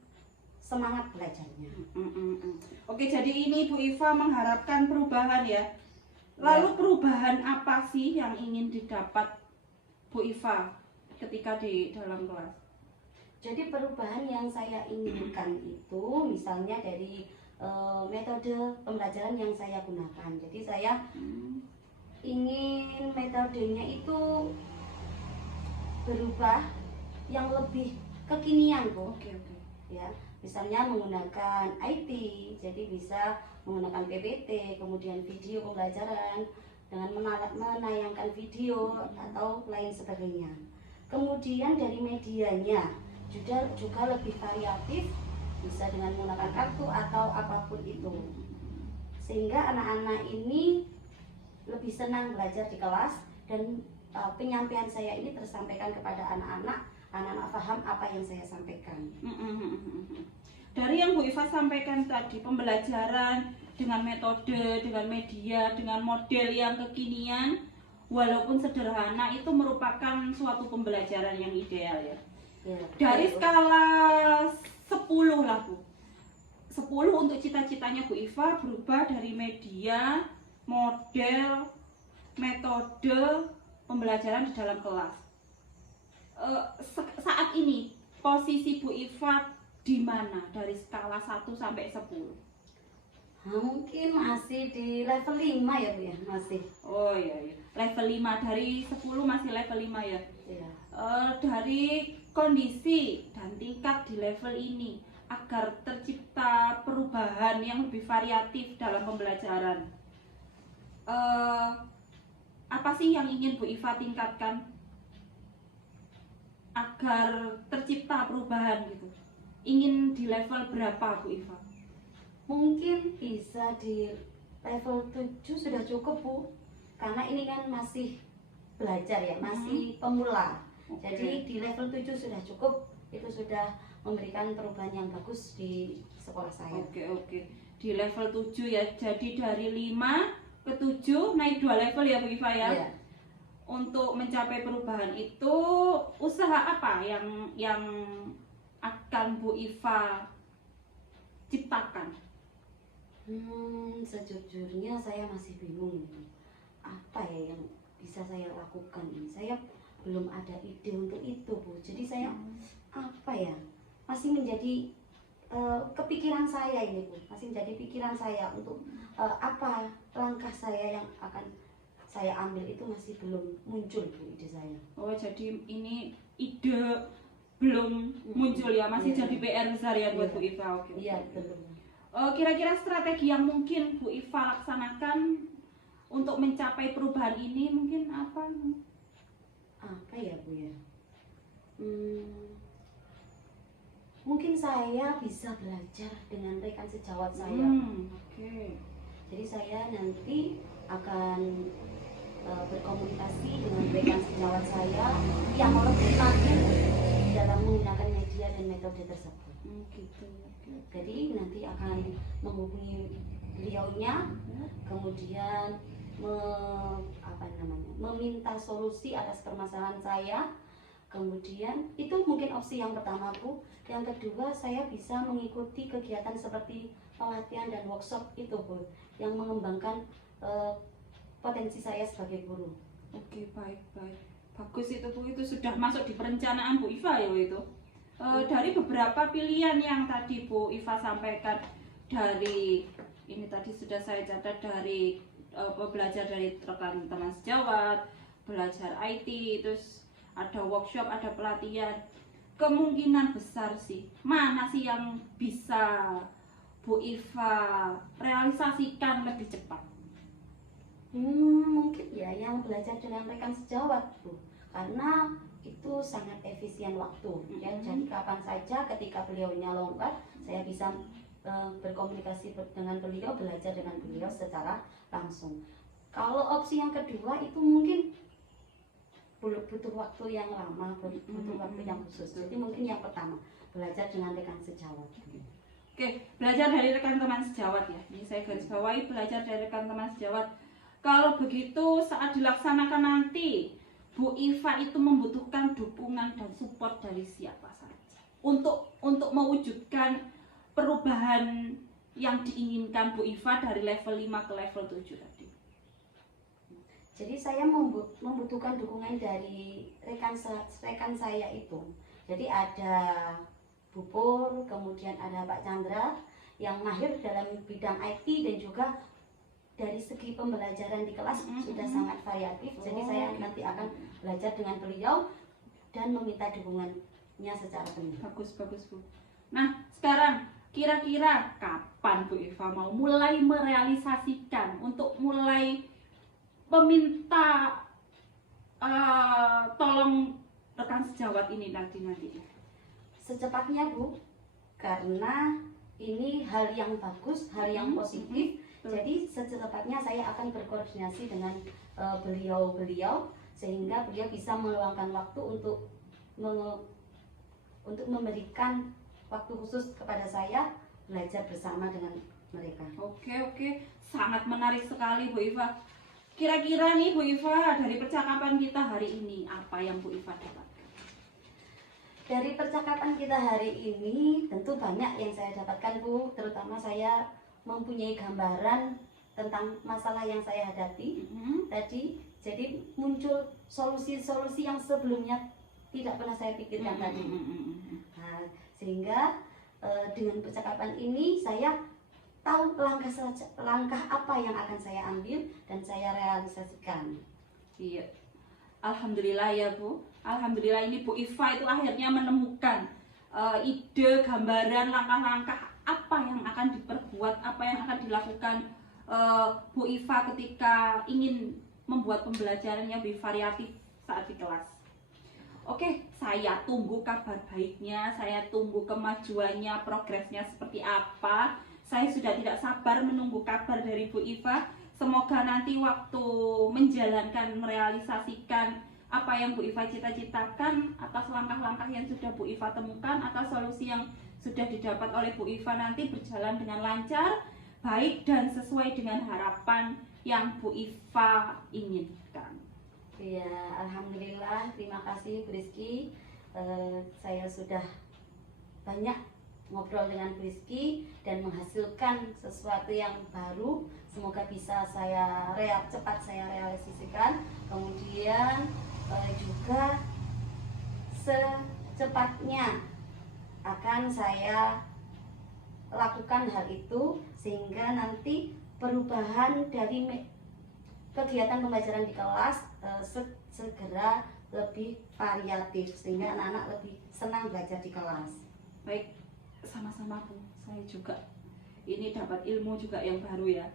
semangat belajarnya. Oke, jadi ini Bu Iva mengharapkan perubahan ya. Lalu perubahan apa sih yang ingin didapat Bu Iva ketika di dalam kelas? Jadi perubahan yang saya inginkan itu misalnya dari metode pembelajaran yang saya gunakan. Jadi saya ingin metodenya itu berubah yang lebih kekinian Bu. Oke. Ya, misalnya menggunakan IT, jadi bisa menggunakan PPT, kemudian video pembelajaran dengan menayangkan video atau lain sebagainya. Kemudian dari medianya juga lebih variatif, bisa dengan menggunakan kartu atau apapun itu, sehingga anak-anak ini lebih senang belajar di kelas dan penyampaian saya ini tersampaikan kepada anak-anak paham apa yang saya sampaikan. Dari yang Bu Iva sampaikan tadi, pembelajaran dengan metode, dengan media, dengan model yang kekinian, walaupun sederhana, itu merupakan suatu pembelajaran yang ideal ya. Dari skala 10 lah Bu, 10 untuk cita-citanya Bu Iva berubah dari media, model, metode pembelajaran di dalam kelas. Saat ini posisi Bu Iva di mana dari skala 1 sampai 10? Mungkin masih di level 5 ya Bu ya, masih. Oh iya. Level 5, dari 10 masih level 5 ya. Iya. Dari kondisi dan tingkat di level ini agar tercipta perubahan yang lebih variatif dalam pembelajaran, apa sih yang ingin Bu Iva tingkatkan agar tercipta perubahan gitu? Ingin di level berapa Bu Iva? Mungkin bisa di level 7 sudah cukup Bu, karena ini kan masih belajar ya, masih pemula. Jadi di level 7 sudah cukup, itu sudah memberikan perubahan yang bagus di sekolah saya. Oke. Di level 7 ya. Jadi dari 5 ke 7 naik 2 level ya Bu Iva ya. Iya. Untuk mencapai perubahan itu usaha apa yang akan Bu Iva ciptakan? Sejujurnya saya masih bingung ini. Apa ya yang bisa saya lakukan ini? Saya belum ada ide untuk itu, Bu. Jadi saya apa ya? Masih menjadi kepikiran saya ini, Bu. Masih menjadi pikiran saya untuk apa langkah saya yang akan saya ambil itu masih belum muncul, Bu, ide saya. Oh, jadi ini ide belum muncul ya, masih Iya. jadi PR besar ya buat Iya. Bu Iva. Oke. Iya, betul. Kira-kira strategi yang mungkin Bu Iva laksanakan untuk mencapai perubahan ini mungkin apa? Apa ya, Bu ya? Mungkin saya bisa belajar dengan rekan sejawat saya. Oke. Jadi saya nanti akan berkomunikasi dengan rekan sejawat saya yang lebih mahir dalam menggunakan media dan metode tersebut. Gitu. Jadi nanti akan menghubungi beliaunya, kemudian meminta solusi atas permasalahan saya. Kemudian itu mungkin opsi yang pertama, Bu. Yang kedua, saya bisa mengikuti kegiatan seperti pelatihan dan workshop itu, Bu, yang mengembangkan potensi saya sebagai guru. Oke, baik. Bagus itu Bu, itu sudah masuk di perencanaan Bu Iva ya itu. Dari beberapa pilihan yang tadi Bu Iva sampaikan, dari ini tadi sudah saya catat, dari belajar dari rekan teman sejawat, belajar IT, terus ada workshop, ada pelatihan. Kemungkinan besar sih, mana sih yang bisa Bu Iva realisasikan lebih cepat? Mungkin ya yang belajar dengan rekan sejawat, Bu, karena itu sangat efisien waktu ya. Jadi kapan saja ketika beliaunya longgar, saya bisa berkomunikasi dengan beliau, belajar dengan beliau secara langsung. Kalau opsi yang kedua itu mungkin butuh waktu yang lama, butuh waktu yang khusus. Jadi mungkin yang pertama belajar dengan rekan sejawat. Oke, belajar dari rekan teman sejawat ya. Ini saya garis bawahi, belajar dari rekan teman sejawat. Kalau begitu saat dilaksanakan nanti, Bu Iva itu membutuhkan dukungan dan support dari siapa saja untuk mewujudkan perubahan yang diinginkan Bu Iva dari level 5 ke level 7 tadi. Jadi saya membutuhkan dukungan dari rekan saya itu. Jadi ada Bu Pur, kemudian ada Pak Chandra yang mahir dalam bidang IT, dan juga dari segi pembelajaran di kelas sudah sangat variatif. Jadi saya nanti akan belajar dengan beliau dan meminta dukungannya secara penuh. Bagus Bu. Nah, sekarang kira-kira kapan Bu Iva mau mulai merealisasikan untuk mulai meminta tolong rekan sejawat ini nanti? Secepatnya, Bu, karena ini hal yang bagus, hal yang positif. Jadi secepatnya saya akan berkoordinasi dengan beliau sehingga beliau bisa meluangkan waktu untuk memberikan waktu khusus kepada saya belajar bersama dengan mereka. Oke, sangat menarik sekali Bu Iva. Kira-kira nih Bu Iva, dari percakapan kita hari ini, apa yang Bu Iva dapatkan? Dari percakapan kita hari ini tentu banyak yang saya dapatkan, Bu. Terutama saya mempunyai gambaran tentang masalah yang saya hadapi tadi. Jadi muncul solusi-solusi yang sebelumnya tidak pernah saya pikirkan tadi. Nah, sehingga dengan percakapan ini saya tahu langkah apa yang akan saya ambil dan saya realisasikan. Iya. Alhamdulillah ya Bu. Alhamdulillah ini Bu Iva itu akhirnya menemukan ide, gambaran, langkah-langkah apa yang akan diperbuat, apa yang akan dilakukan Bu Iva ketika ingin membuat pembelajaran yang lebih variatif saat di kelas. Oke, saya tunggu kabar baiknya, saya tunggu kemajuannya, progresnya seperti apa. Saya sudah tidak sabar menunggu kabar dari Bu Iva. Semoga nanti waktu menjalankan, merealisasikan apa yang Bu Iva cita-citakan, atas langkah-langkah yang sudah Bu Iva temukan, atas solusi yang sudah didapat oleh Bu Iva nanti berjalan dengan lancar, baik dan sesuai dengan harapan yang Bu Iva inginkan. Ya, alhamdulillah, terima kasih Bu Rizky. Saya sudah banyak ngobrol dengan Bu Rizky dan menghasilkan sesuatu yang baru. Semoga bisa cepat saya realisasikan. Kemudian juga secepatnya akan saya lakukan hal itu, sehingga nanti perubahan dari kegiatan pembelajaran di kelas segera lebih variatif, sehingga anak-anak lebih senang belajar di kelas. Baik, sama-sama Bu, saya juga ini dapat ilmu juga yang baru ya.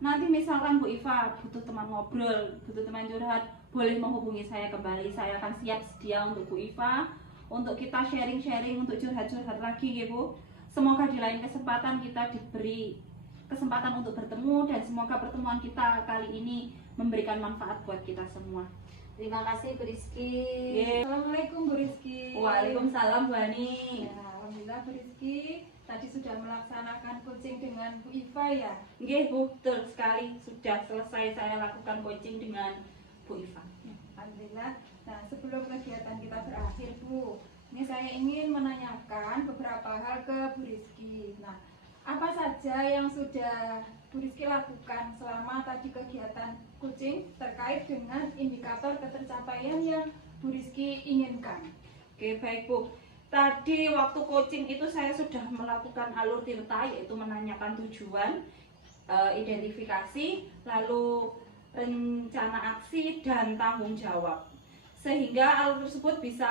Nanti misalkan Bu Iva butuh teman ngobrol, butuh teman curhat, boleh menghubungi saya kembali. Saya akan siap sedia untuk Bu Iva, untuk kita sharing-sharing, untuk curhat-curhat lagi ya Bu. Semoga di lain kesempatan kita diberi kesempatan untuk bertemu, dan semoga pertemuan kita kali ini memberikan manfaat buat kita semua. Terima kasih Bu Rizky. Assalamualaikum Bu Rizky. Waalaikumsalam Bu Ani. Ya, alhamdulillah Bu Rizky tadi sudah melaksanakan coaching dengan Bu Iva ya. Nggih Bu, betul sekali. Sudah selesai saya lakukan coaching dengan Bu Iva. Alhamdulillah. Nah, sebelum kegiatan kita berakhir Bu, ini saya ingin menanyakan beberapa hal ke Bu Rizky. Nah, apa saja yang sudah Bu Rizky lakukan selama tadi kegiatan coaching terkait dengan indikator ketercapaian yang Bu Rizky inginkan? Oke, baik Bu. Tadi waktu coaching itu saya sudah melakukan alur tirta, yaitu menanyakan tujuan, identifikasi, lalu rencana aksi dan tanggung jawab. Sehingga alur tersebut bisa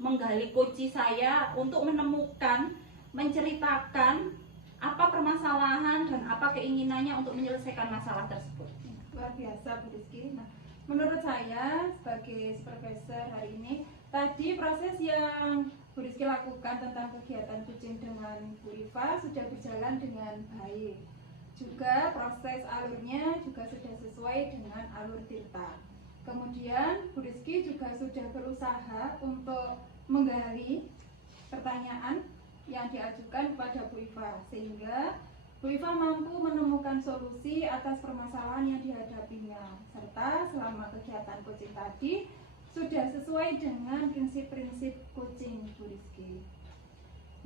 menggali kunci saya untuk menemukan, menceritakan apa permasalahan dan apa keinginannya untuk menyelesaikan masalah tersebut. Luar biasa Bu Rizky. Nah, menurut saya sebagai supervisor hari ini, tadi proses yang Bu Rizky lakukan tentang kegiatan coaching dengan Bu Iva sudah berjalan dengan baik. Juga proses alurnya juga sudah sesuai dengan alur tirta. Kemudian Bu Rizky juga sudah berusaha untuk menggali pertanyaan yang diajukan kepada Bu Iva, sehingga Bu Iva mampu menemukan solusi atas permasalahan yang dihadapinya, serta selama kegiatan coaching tadi sudah sesuai dengan prinsip-prinsip coaching Bu Rizky.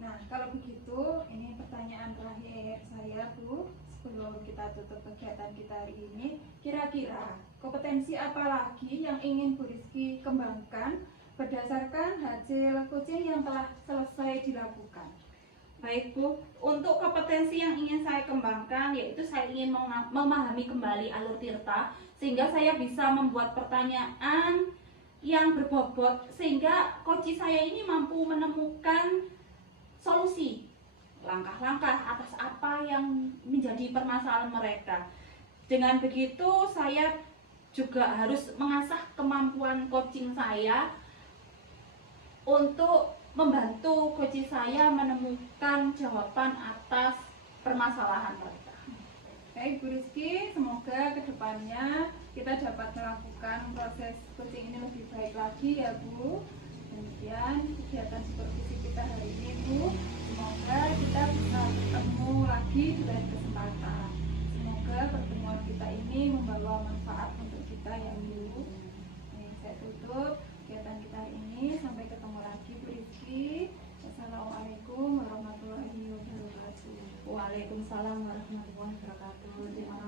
Nah, kalau begitu, ini pertanyaan terakhir saya Bu, sebelum kita tutup kegiatan kita hari ini. Kira-kira kompetensi apa lagi yang ingin Bu Rizky kembangkan berdasarkan hasil coaching yang telah selesai dilakukan? Baik Bu, untuk kompetensi yang ingin saya kembangkan, yaitu saya ingin memahami kembali alur tirta, sehingga saya bisa membuat pertanyaan yang berbobot, sehingga coach saya ini mampu menemukan solusi, langkah-langkah atas apa yang menjadi permasalahan mereka. Dengan begitu saya juga harus mengasah kemampuan coaching saya untuk membantu coach saya menemukan jawaban atas permasalahan mereka. Baik Bu Rizky, semoga kedepannya kita dapat melakukan proses coaching ini lebih baik lagi ya Bu. Demikian kegiatan supervisi kita hari ini Bu. Semoga kita bisa bertemu lagi di lain kesempatan. Semoga pertemuan kita ini membawa manfaat untuk kita ya Bu. Saya tutup kegiatan kita hari ini. Sampai ketemu lagi Bu Rizky. Assalamualaikum warahmatullahi wabarakatuh. Waalaikumsalam warahmatullahi wabarakatuh. Terima